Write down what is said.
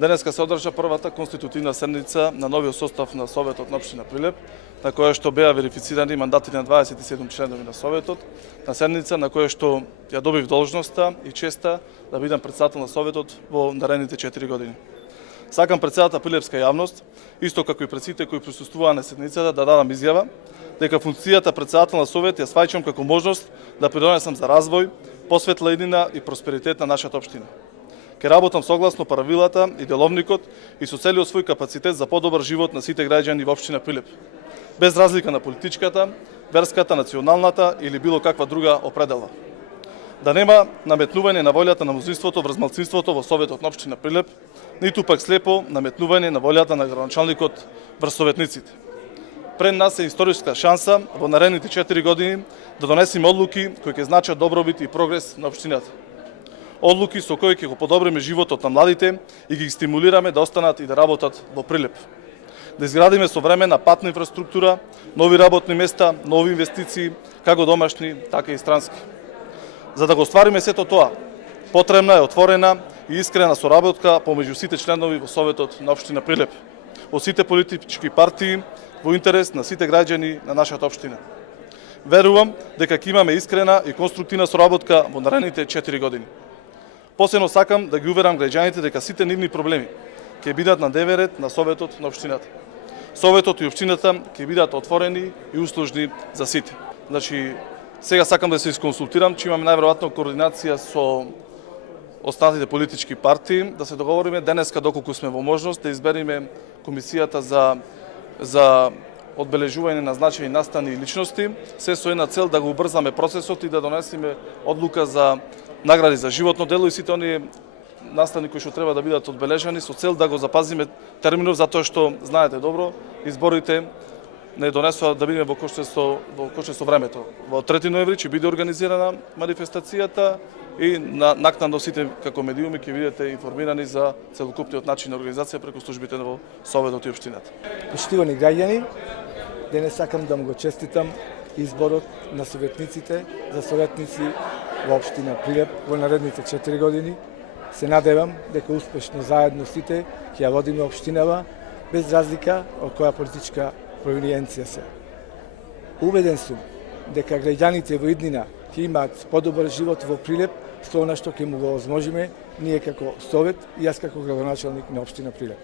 Денеска се одржа првата конститутивна седница на новиот состав на Советот на општина Прилеп, на која што беа верифицирани мандатите на 27 членови на Советот, на седница на која што ја добив должноста и честа да бидам председател на Советот во наредните 4 години. Сакам пред целата прилепска јавност, исто како и пред сите кои присуствуваа на седницата, да дадам изјава дека функцијата председател на Совет ја сваќам како можност да придонесам за развој, посветла иднина и просперитет на нашата општина. Ке работам согласно правилата и деловникот и со целиот свој капацитет за подобар живот на сите граѓани во општина Прилеп, без разлика на политичката, верската, националната или било каква друга определба. Да нема наметнување на волјата на мнозинството врз малцинството во Советот на општина Прилеп, ниту пак слепо наметнување на волјата на градоначалникот врз советниците. Пред нас е историска шанса во наредните 4 години да донесеме одлуки кои ќе значат добробит и прогрес на општината. Одлуки со кои ќе го подобриме животот на младите и ги стимулираме да останат и да работат во Прилеп. Да изградиме современа патна инфраструктура, нови работни места, нови инвестиции, како домашни, така и странски. За да го оствариме сето тоа, потребна е отворена и искрена соработка помеѓу сите членови во Советот на општина Прилеп, од сите политички партии, во интерес на сите граѓани на нашата општина. Верувам дека ќе имаме искрена и конструктивна соработка во наредните 4 години. Посебно сакам да ги уверам граѓаните дека сите нивни проблеми ќе бидат на дневен ред на Советот на општината. Советот и општината ќе бидат отворени и услужни за сите. Значи, сега сакам да се исконсултирам, че имаме најверојатно координација со останатите политички партии, да се договориме денеска доколку сме во можност да избериме комисијата за одбележување на значајни настани и личности, се со една цел да го убрзаме процесот и да донесеме одлука за награди за животно дело и сите оние настани кои што треба да бидат одбележани со цел да го запазиме терминов, затоа што знаете добро, изборите не донесоа да бидеме во кошче со времето. Во 3 ноември ќе биде организирана манифестацијата и накнадно сите како медиуми ќе бидете информирани за целокупниот начин на организација преку службите во Советот и општината. Поштивани граѓани, денес сакам да му го честитам изборот на советниците за советници во општина Прилеп во наредните 4 години. Се надевам дека успешно заедно сите ќе ја водиме општинава без разлика од која политичка провиниенција се. Убеден сум дека граѓаните во иднина ќе имаат подобар живот во Прилеп со она што ќе му го возможиме ние како Совет и јас како градоначалник на општина Прилеп.